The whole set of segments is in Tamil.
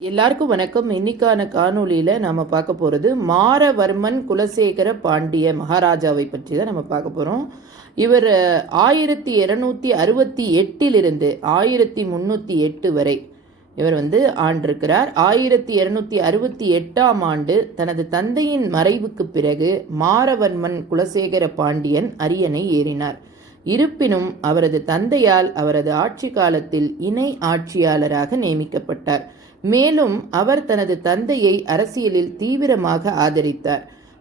எல்லாருக்கும் வணக்கம். இன்னைக்கான காணொலியில் நாம் பார்க்க போகிறது மாரவர்மன் குலசேகர பாண்டிய மகாராஜாவை பற்றி தான் நம்ம பார்க்க போகிறோம். இவர் 1268 1308 வரை இவர் ஆண்டிருக்கிறார். 1268ஆம் ஆண்டு தனது தந்தையின் மறைவுக்கு பிறகு மாரவர்மன் குலசேகர பாண்டியன் அரியணை ஏறினார். இருப்பினும் அவரது தந்தையால் அவரது ஆட்சி காலத்தில் இணை ஆட்சியாளராக நியமிக்கப்பட்டார். மேலும் அவர் தனது தந்தையை அரசியலில் தீவிரமாக ஆதரித்தார்.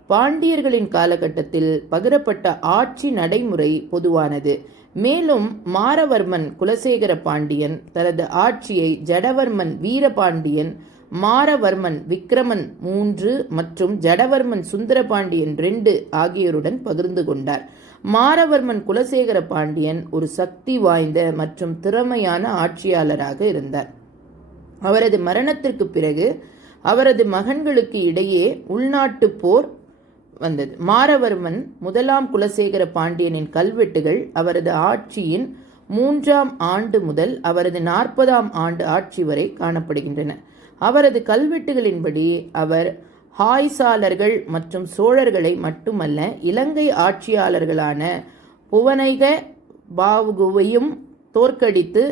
பாண்டியர்களின் காலகட்டத்தில் பகிரப்பட்ட ஆட்சி நடைமுறை பொதுவானது. மேலும் மாரவர்மன் குலசேகர பாண்டியன் தனது ஆட்சியை ஜடவர்மன் வீரபாண்டியன், மாரவர்மன் விக்ரமன் 3 மற்றும் ஜடவர்மன் சுந்தரபாண்டியன் 2 ஆகியோருடன் பகிர்ந்து கொண்டார். மாரவர்மன் குலசேகர பாண்டியன் ஒரு சக்தி வாய்ந்த மற்றும் திறமையான ஆட்சியாளராக இருந்தார். அவரது மரணத்திற்கு பிறகு அவரது மகன்களுக்கு இடையே உள்நாட்டு போர் வந்தது. மாரவர்மன் 1ஆம் குலசேகர பாண்டியனின் கல்வெட்டுகள் அவரது ஆட்சியின் 3ஆம் ஆண்டு முதல் அவரது 40ஆம் ஆண்டு ஆட்சி வரை காணப்படுகின்றன. அவரது கல்வெட்டுகளின்படி அவர் ஹாய்சாலர்கள் மற்றும் சோழர்களை மட்டுமல்ல, இலங்கை ஆட்சியாளர்களான புவனைக பாவுகுவையும் தோற்கடித்து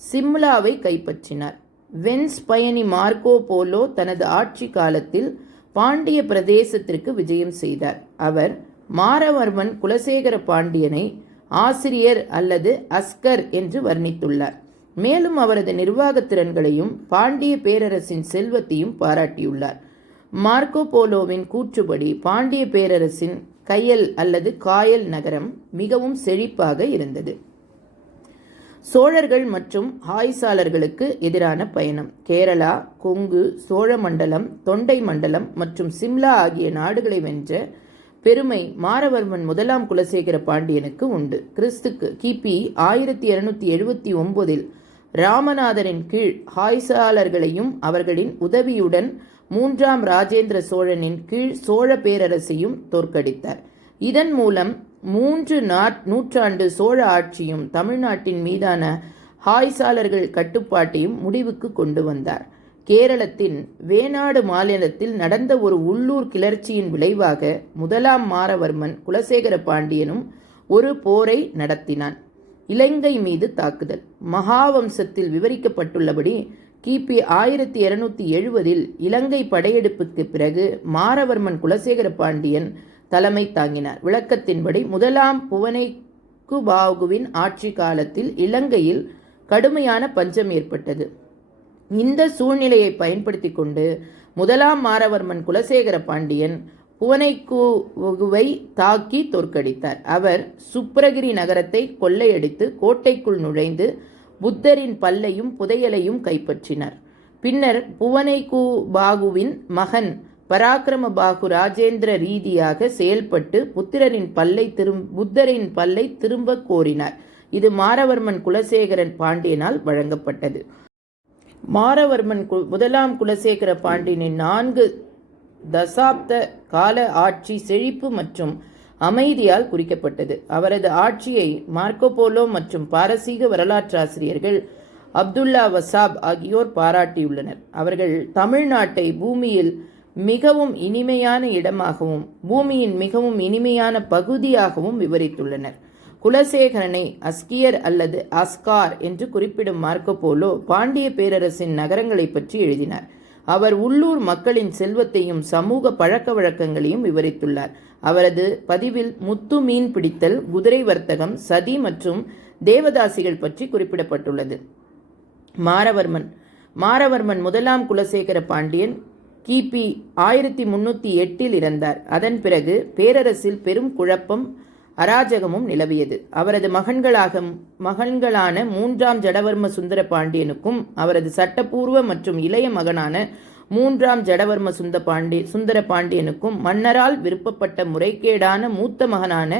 சிம்லாவை கைப்பற்றினார். வென்ஸ் பயணி மார்க்கோ போலோ தனது ஆட்சி காலத்தில் பாண்டிய பிரதேசத்திற்கு விஜயம் செய்தார். அவர் மாரவர்மன் குலசேகர பாண்டியனை ஆசிரியர் அல்லது அஸ்கர் என்று வர்ணித்துள்ளார். மேலும் அவரது நிர்வாகத் திறன்களையும் பாண்டிய பேரரசின் செல்வத்தையும் பாராட்டியுள்ளார். மார்க்கோ போலோவின் கூற்றுப்படி பாண்டிய பேரரசின் கயல் அல்லது காயல் நகரம் மிகவும் செழிப்பாக இருந்தது. சோழர்கள் மற்றும் ஹாய்சாலர்களுக்கு எதிரான பயணம். கேரளா, கொங்கு, சோழ மண்டலம், தொண்டை மண்டலம் மற்றும் சிம்லா ஆகிய நாடுகளை வென்ற பெருமை மாரவர்மன் 1ஆம் குலசேகர பாண்டியனுக்கு உண்டு. கிபி 1279 ராமநாதரின் கீழ் ஹாய்சாலர்களையும் அவர்களின் உதவியுடன் 3ஆம் ராஜேந்திர சோழனின் கீழ் சோழ பேரரசையும் தோற்கடித்தார். இதன் மூலம் 3 நூற்றாண்டு சோழ ஆட்சியும் தமிழ்நாட்டின் மீதான ஹாய்சாலர்கள் கட்டுப்பாட்டையும் முடிவுக்கு கொண்டு வந்தார். கேரளத்தின் வேணாடு மாநிலத்தில் நடந்த ஒரு உள்ளூர் கிளர்ச்சியின் விளைவாக 1ஆம் மாரவர்மன் குலசேகர பாண்டியனும் ஒரு போரை நடத்தினான். இலங்கை மீது தாக்குதல். மகாவம்சத்தில் விவரிக்கப்பட்டுள்ளபடி கிபி 1270 இலங்கை படையெடுப்புக்கு பிறகு மாரவர்மன் குலசேகர பாண்டியன் தலைமை தாங்கினார். விளக்கத்தின்படி 1ஆம் புவனைக்குபாகுவின் ஆட்சி காலத்தில் இலங்கையில் கடுமையான பஞ்சம் ஏற்பட்டது. இந்த சூழ்நிலையை பயன்படுத்தி கொண்டு 1ஆம் மாரவர்மன் குலசேகர பாண்டியன் புவனைக்குவை தாக்கி தோற்கடித்தார். அவர் சுப்ரகிரி நகரத்தை கொள்ளையடித்து கோட்டைக்குள் நுழைந்து புத்தரின் பல்லையும் புதையலையும் கைப்பற்றினார். பின்னர் புவனைக்குபாகுவின் மகன் பராக்கிரமபாகு ராஜேந்திர ரீதியாக செயல்பட்டு புத்தரின் பல்லை திரும்ப கோரினார். இது மாரவர்மன் குலசேகரன் பாண்டியனால் வழங்கப்பட்டது. மாரவர்மன் 1ஆம் குலசேகர பாண்டியனின் 4 தசாப்த கால ஆட்சி செழிப்பு மற்றும் அமைதியால் குறிக்கப்பட்டது. அவரது ஆட்சியை மார்க்கோ போலோ மற்றும் பாரசீக வரலாற்றாசிரியர்கள் அப்துல்லா வசாப் ஆகியோர் பாராட்டியுள்ளனர். அவர்கள் தமிழ்நாட்டை பூமியில் மிகவும் இனிமையான இடமாகவும் பூமியின் மிகவும் இனிமையான பகுதியாகவும் விவரித்துள்ளனர். குலசேகரனை அஸ்கியர் அல்லது அஸ்கார் என்று குறிப்பிடும் மார்க்கோ போலோ பாண்டிய பேரரசின் நகரங்களை பற்றி எழுதினார். அவர் உள்ளூர் மக்களின் செல்வத்தையும் சமூக பழக்க வழக்கங்களையும் விவரித்துள்ளார். அவரது பதிவில் முத்து மீன் பிடித்தல், குதிரை வர்த்தகம், சதி மற்றும் தேவதாசிகள் பற்றி குறிப்பிடப்பட்டுள்ளது. மாரவர்மன் 1ஆம் குலசேகர பாண்டியன் கிபி 1308 இறந்தார். அதன் பிறகு பேரரசில் பெரும் குழப்பம் அராஜகமும் நிலவியது. அவரது மகன்களான 3ஆம் ஜடவர்ம சுந்தர பாண்டியனுக்கும் அவரது சட்டப்பூர்வ மற்றும் இளைய மகனான 3ஆம் ஜடவர்ம சுந்தர பாண்டியனுக்கும் மன்னரால் விருப்பப்பட்ட முறைகேடான மூத்த மகனான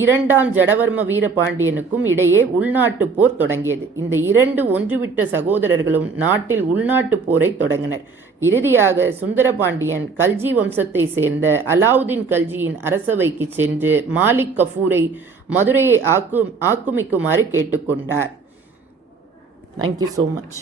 2ஆம் ஜடவர்ம வீரபாண்டியனுக்கும் இடையே உள்நாட்டு போர் தொடங்கியது. இந்த 2 ஒன்றுவிட்ட சகோதரர்களும் நாட்டில் உள்நாட்டு போரை தொடங்கினர். இறுதியாக சுந்தரபாண்டியன் கல்ஜி வம்சத்தை சேர்ந்த அலாவுதீன் கல்ஜியின் அரசவைக்கு சென்று மாலிக் கஃபூரை மதுரையை ஆக்குமிக்குமாறு கேட்டுக்கொண்டார். Thank you so much.